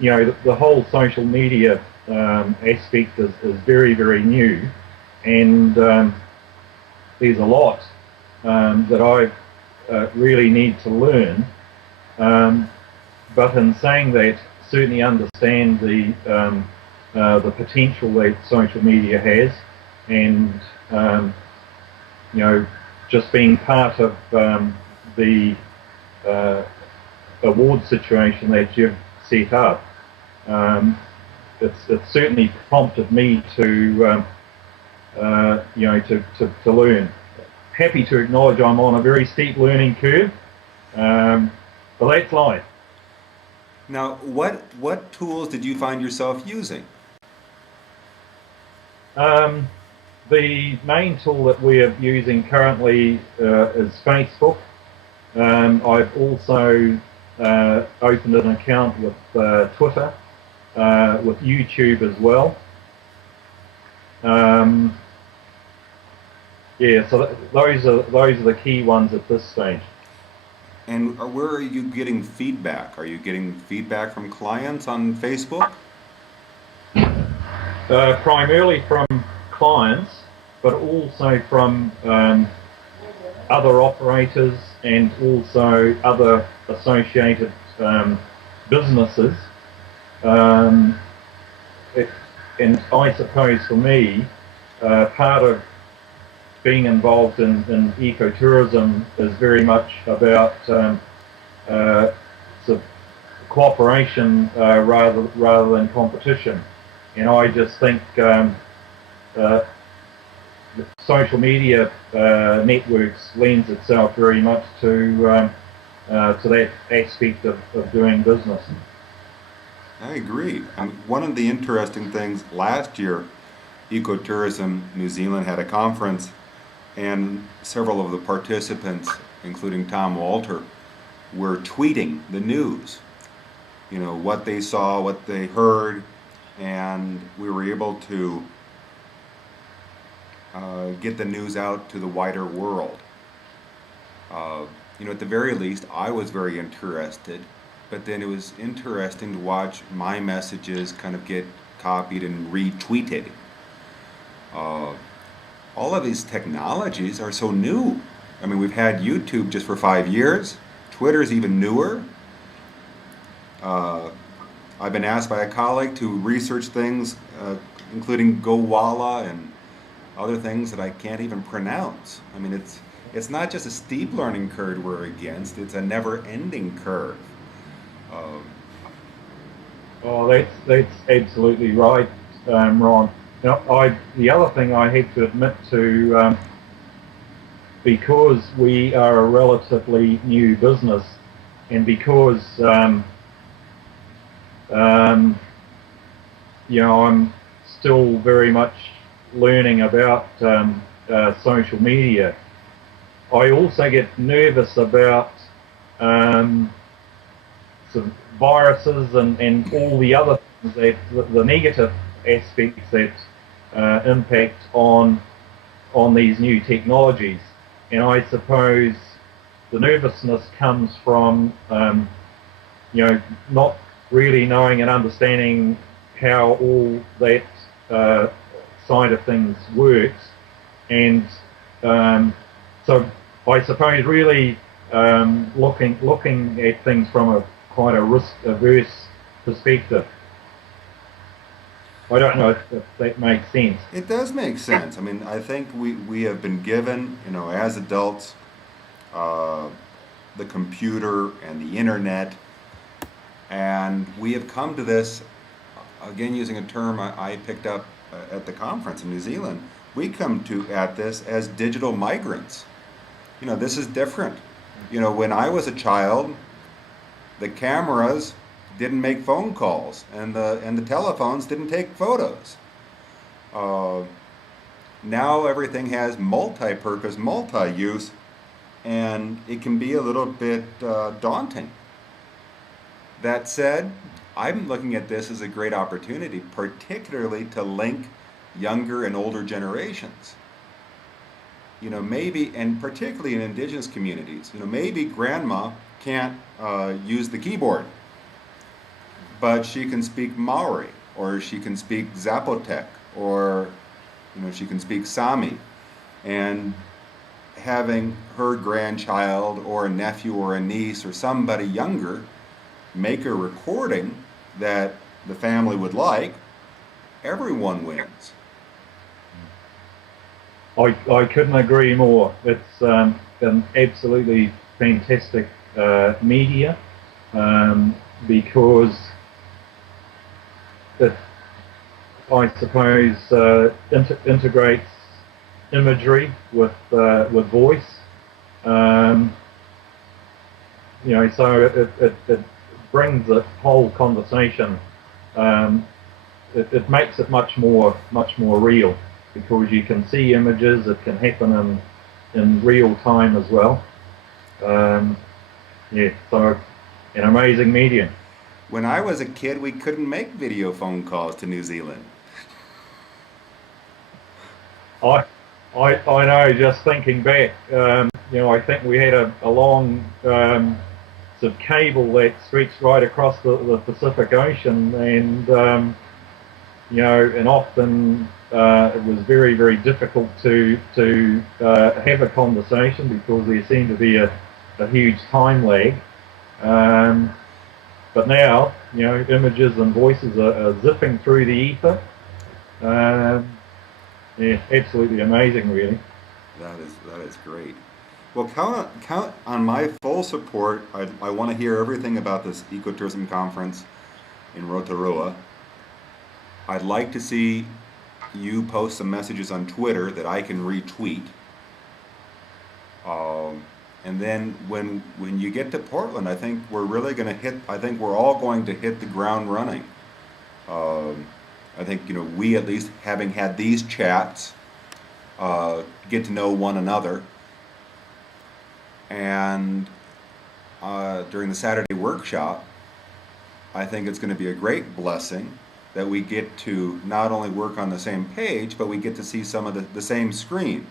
the whole social media aspect is very, very new, and there's a lot that I really need to learn. Um, but in saying that, certainly understand the potential that social media has, and um, you know, just being part of the uh, award situation that you've set up, um, it's certainly prompted me to to learn. Happy to acknowledge I'm on a very steep learning curve, but that's life. Now, what tools did you find yourself using? Um, the main tool that we're using currently is Facebook. I've also opened an account with Twitter, with YouTube as well. Um, yeah, so those are the key ones at this stage. And where are you getting feedback? Are you getting feedback from clients on Facebook? Primarily from clients, but also from other operators and also other associated businesses. Um, it, and I suppose for me, part of being involved in ecotourism is very much about uh, sort of cooperation rather than competition. And I just think uh, social media networks lends itself very much to that aspect of doing business. I agree. One of the interesting things last year, Ecotourism New Zealand had a conference, and several of the participants, including Tom Walter, were tweeting the news. You know, what they saw, what they heard, and we were able to get the news out to the wider world. At the very least, I was very interested, but then it was interesting to watch my messages kind of get copied and retweeted. Uh, all of these technologies are so new. I mean, we've had YouTube just for 5 years. Twitter's even newer. Uh, I've been asked by a colleague to research things, including Gowalla and other things that I can't even pronounce. I mean, it's not just a steep learning curve we're against; it's a never-ending curve. Um, Oh, that's absolutely right, Ron. Now, the other thing I had to admit to, because we are a relatively new business, and because um, I'm still very much learning about social media. I also get nervous about um, sort of viruses and all the other things that the negative aspects that impact on these new technologies. And I suppose the nervousness comes from not really knowing and understanding how all that uh, side of things works, and so I suppose really looking at things from a quite a risk averse perspective. I don't know if that makes sense. it does make sense. I mean, I think we have been given, as adults, uh, the computer and the internet, and we have come to this, again, using a term I picked up at the conference in New Zealand. We come to at this as digital migrants. This is different. When I was a child, the cameras didn't make phone calls, and the telephones didn't take photos. Uh, Now everything has multi-purpose, multi-use, and it can be a little bit daunting. That said, I'm looking at this as a great opportunity, particularly to link younger and older generations. Maybe, and particularly in indigenous communities, maybe grandma can't use the keyboard, but she can speak Maori, or she can speak Zapotec, or she can speak Sami, and having her grandchild or a nephew or a niece or somebody younger make a recording that the family would like, everyone wins. I couldn't agree more. It's an absolutely fantastic media, because it, I suppose, integrates imagery with voice. So it brings the whole conversation. It makes it much more real, because you can see images. It can happen in real time as well. So an amazing medium. When I was a kid, we couldn't make video phone calls to New Zealand. I know. Just thinking back, I think we had a long sort of cable that stretched right across the Pacific Ocean, and and often it was very, very difficult to have a conversation, because there seemed to be a huge time lag. But now, images and voices are zipping through the ether. Absolutely amazing, really. That is great. Well, count on my full support. I want to hear everything about this ecotourism conference in Rotorua. I'd like to see you post some messages on Twitter that I can retweet. And then when you get to Portland, I think we're really going to hit. I think we're all going to hit the ground running. I think we, at least having had these chats, get to know one another. And during the Saturday workshop, I think it's going to be a great blessing that we get to not only work on the same page, but we get to see some of the same screen.